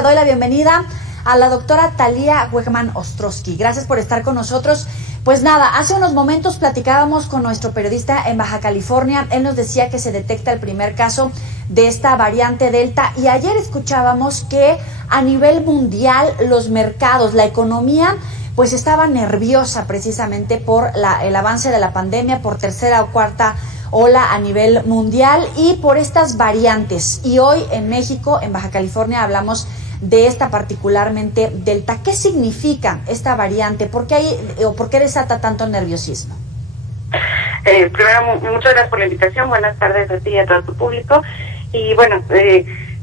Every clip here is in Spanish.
Le doy la bienvenida a la doctora Thalía Wegman Ostrowski. Gracias por estar con nosotros. Pues nada, hace unos momentos platicábamos con nuestro periodista en Baja California. Él nos decía que se detecta el primer caso de esta variante Delta y ayer escuchábamos que a nivel mundial los mercados, la economía, pues estaba nerviosa precisamente por el avance de la pandemia, por tercera o cuarta ola a nivel mundial y por estas variantes. Y hoy en México, en Baja California, hablamos de esta particularmente Delta. ¿Qué significa esta variante? ¿Por qué desata tanto nerviosismo? Primero, muchas gracias por la invitación. Buenas tardes a ti y a todo tu público. Y bueno,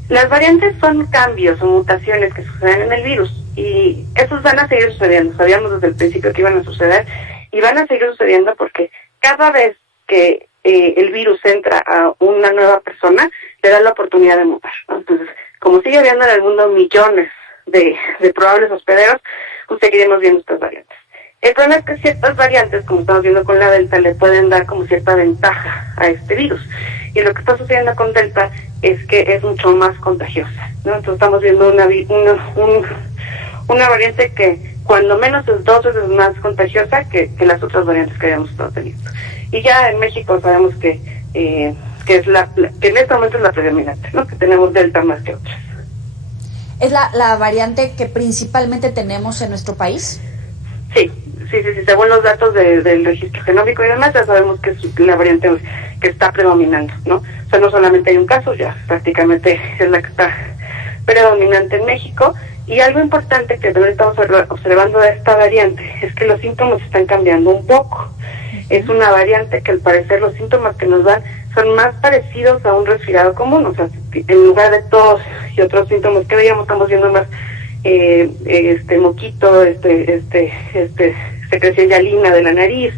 las variantes son cambios o mutaciones que suceden en el virus y esos van a seguir sucediendo. Sabíamos desde el principio que iban a suceder y van a seguir sucediendo porque cada vez que el virus entra a una nueva persona, le da la oportunidad de mutar, ¿no? Entonces, como sigue habiendo en el mundo millones de probables hospederos, pues seguiremos viendo estas variantes. El problema es que ciertas variantes, como estamos viendo con la Delta, le pueden dar como cierta ventaja a este virus. Y lo que está sucediendo con Delta es que es mucho más contagiosa, ¿no? Entonces estamos viendo una variante que cuando menos es 2 veces más contagiosa que las otras variantes que habíamos estado teniendo. Y ya en México sabemos que en este momento es la predominante, ¿no? Que tenemos Delta más que otras. ¿Es la variante que principalmente tenemos en nuestro país? Sí. Según los datos del registro genómico y demás, ya sabemos que es la variante que está predominando, ¿no? O sea, no solamente hay un caso, ya prácticamente es la que está predominante en México. Y algo importante que también estamos observando de esta variante es que los síntomas están cambiando un poco. Es una variante que al parecer los síntomas que nos dan son más parecidos a un resfriado común, o sea, en lugar de tos y otros síntomas que veíamos, estamos viendo más moquito, secreción hialina de la nariz,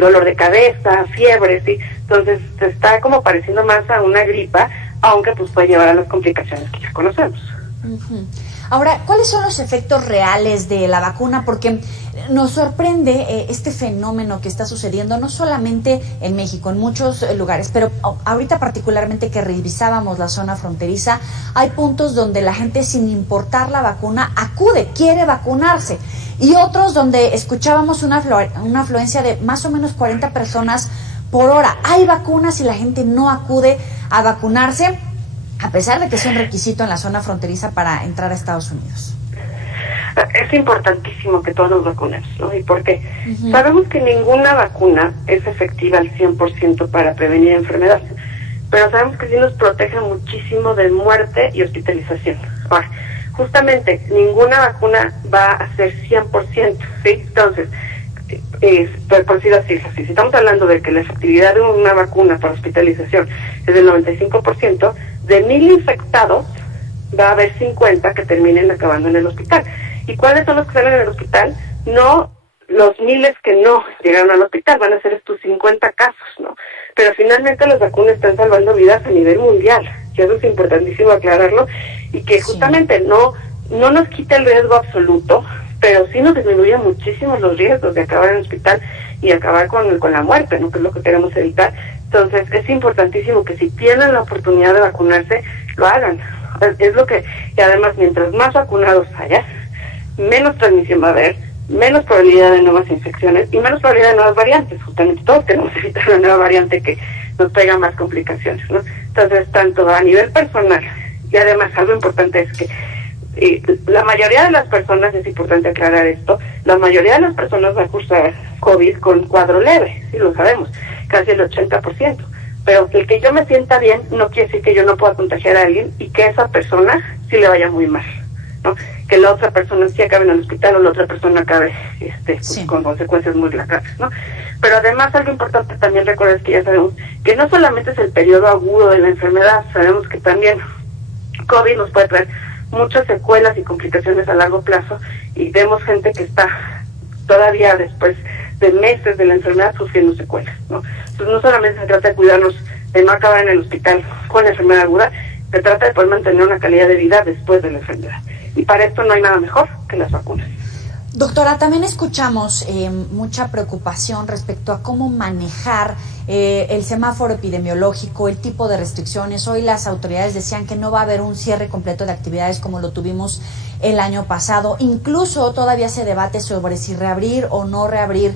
dolor de cabeza, fiebre, ¿sí? Entonces se está como pareciendo más a una gripa, aunque pues puede llevar a las complicaciones que ya conocemos. Uh-huh. Ahora, ¿cuáles son los efectos reales de la vacuna? Porque nos sorprende este fenómeno que está sucediendo, no solamente en México, en muchos lugares, pero ahorita particularmente que revisábamos la zona fronteriza, hay puntos donde la gente, sin importar la vacuna, quiere vacunarse, y otros donde escuchábamos una afluencia de más o menos 40 personas por hora. Hay vacunas y la gente no acude a vacunarse, a pesar de que es un requisito en la zona fronteriza para entrar a Estados Unidos. Es importantísimo que todos nos vacunemos, ¿no? ¿Y por qué? Uh-huh. Sabemos que ninguna vacuna es efectiva al 100% para prevenir enfermedades, pero sabemos que sí nos protege muchísimo de muerte y hospitalización. Ahora, justamente, ninguna vacuna va a ser 100%, ¿sí? Entonces, por decirlo así, si estamos hablando de que la efectividad de una vacuna para hospitalización es del 95%, de 1,000 infectados va a haber 50 que terminen acabando en el hospital. ¿Y cuáles son los que salen en el hospital? No los miles que no llegaron al hospital, van a ser estos 50 casos, ¿no? Pero finalmente las vacunas están salvando vidas a nivel mundial, y eso es importantísimo aclararlo, y que justamente no nos quita el riesgo absoluto, pero sí nos disminuye muchísimo los riesgos de acabar en el hospital y acabar con la muerte, ¿no? Que es lo que queremos evitar. Entonces es importantísimo que si tienen la oportunidad de vacunarse, lo hagan. Es lo que, y además mientras más vacunados haya, menos transmisión va a haber, menos probabilidad de nuevas infecciones y menos probabilidad de nuevas variantes. Justamente todos queremos evitar una nueva variante que nos traiga más complicaciones, ¿no? Entonces, tanto a nivel personal y además algo importante es que la mayoría de las personas, es importante aclarar esto, la mayoría de las personas va a cursar COVID con cuadro leve, sí lo sabemos, casi el 80%. Pero el que yo me sienta bien no quiere decir que yo no pueda contagiar a alguien y que esa persona sí le vaya muy mal, ¿no? Que la otra persona sí acabe en el hospital o la otra persona acabe sí, con consecuencias muy graves, ¿no? Pero además algo importante también recordar es que ya sabemos que no solamente es el periodo agudo de la enfermedad, sabemos que también COVID nos puede traer muchas secuelas y complicaciones a largo plazo y vemos gente que está todavía después de meses de la enfermedad sufriendo secuelas, ¿no? Entonces no solamente se trata de cuidarnos de no acabar en el hospital con la enfermedad aguda, se trata de poder mantener una calidad de vida después de la enfermedad. Y para esto no hay nada mejor que las vacunas. Doctora, también escuchamos mucha preocupación respecto a cómo manejar el semáforo epidemiológico, el tipo de restricciones. Hoy las autoridades decían que no va a haber un cierre completo de actividades como lo tuvimos el año pasado. Incluso todavía se debate sobre si reabrir o no reabrir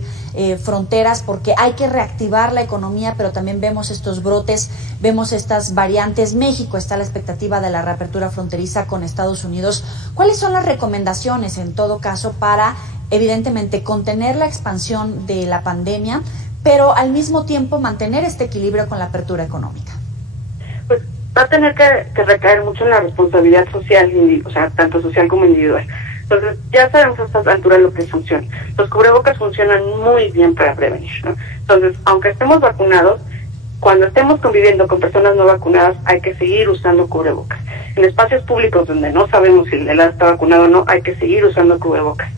fronteras, porque hay que reactivar la economía, pero también vemos estos brotes, vemos estas variantes. México está a la expectativa de la reapertura fronteriza con Estados Unidos. ¿Cuáles son las recomendaciones, en todo caso, para, evidentemente, contener la expansión de la pandemia, pero al mismo tiempo mantener este equilibrio con la apertura económica? Pues va a tener que recaer mucho en la responsabilidad social, o sea, tanto social como individual. Entonces, ya sabemos a estas alturas lo que funciona. Los cubrebocas funcionan muy bien para prevenir, ¿no? Entonces, aunque estemos vacunados, cuando estemos conviviendo con personas no vacunadas, hay que seguir usando cubrebocas. En espacios públicos donde no sabemos si el de lado está vacunado o no, hay que seguir usando cubrebocas.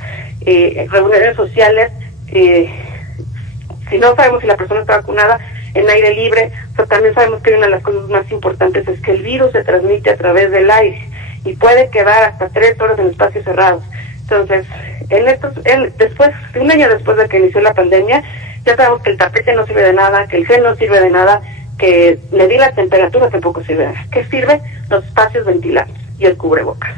En reuniones sociales, si no sabemos si la persona está vacunada, en aire libre, pero también sabemos que una de las cosas más importantes es que el virus se transmite a través del aire y puede quedar hasta 3 horas en espacios cerrados. Entonces, después, un año después de que inició la pandemia, ya sabemos que el tapete no sirve de nada, que el gel no sirve de nada, que medir la temperatura tampoco sirve de nada. ¿Qué sirve? Los espacios ventilados y el cubrebocas.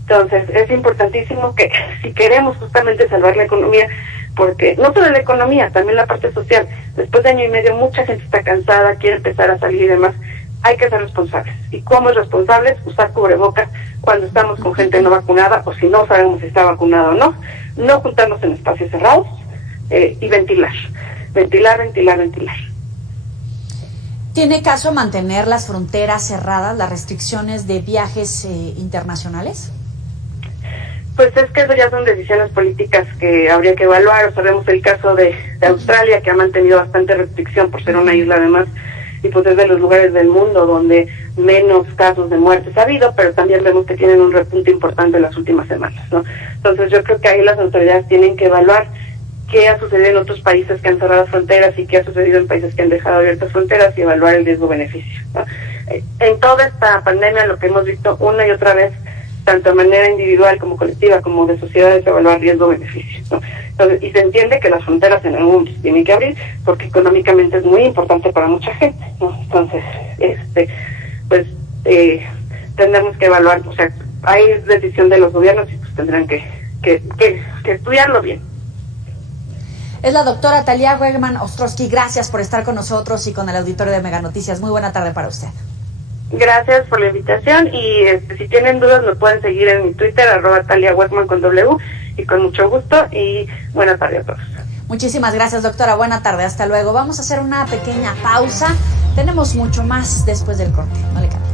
Entonces, es importantísimo que si queremos justamente salvar la economía, porque no solo la economía, también la parte social, después de año y medio mucha gente está cansada, quiere empezar a salir y demás, hay que ser responsables. ¿Y cómo es responsables? Usar cubrebocas cuando estamos con gente no vacunada, o si no sabemos si está vacunada o no, no juntarnos en espacios cerrados y ventilar. Ventilar. ¿Tiene caso mantener las fronteras cerradas, las restricciones de viajes internacionales? Pues es que eso ya son decisiones políticas que habría que evaluar. Sabemos el caso de Australia, que ha mantenido bastante restricción por ser una isla además, y pues es de los lugares del mundo donde menos casos de muertes ha habido, pero también vemos que tienen un repunte importante en las últimas semanas, ¿no? Entonces yo creo que ahí las autoridades tienen que evaluar qué ha sucedido en otros países que han cerrado fronteras y qué ha sucedido en países que han dejado abiertas fronteras y evaluar el riesgo-beneficio, ¿no? En toda esta pandemia lo que hemos visto una y otra vez, tanto de manera individual como colectiva como de sociedad, es evaluar riesgo-beneficio, ¿no? Entonces, y se entiende que las fronteras en algún momento se tienen que abrir porque económicamente es muy importante para mucha gente, ¿no? Entonces, pues tendremos que evaluar, o sea, hay decisión de los gobiernos y pues tendrán que estudiarlo bien. Es la doctora Thalia Huegman Ostrowski. Gracias por estar con nosotros y con el auditorio de Mega Noticias. Muy buena tarde para usted. Gracias por la invitación y si tienen dudas me pueden seguir en mi Twitter, @Thalia Huegman con W, y con mucho gusto, y buena tarde a todos. Muchísimas gracias, doctora. Buena tarde. Hasta luego. Vamos a hacer una pequeña pausa. Tenemos mucho más después del corte. No le cambie.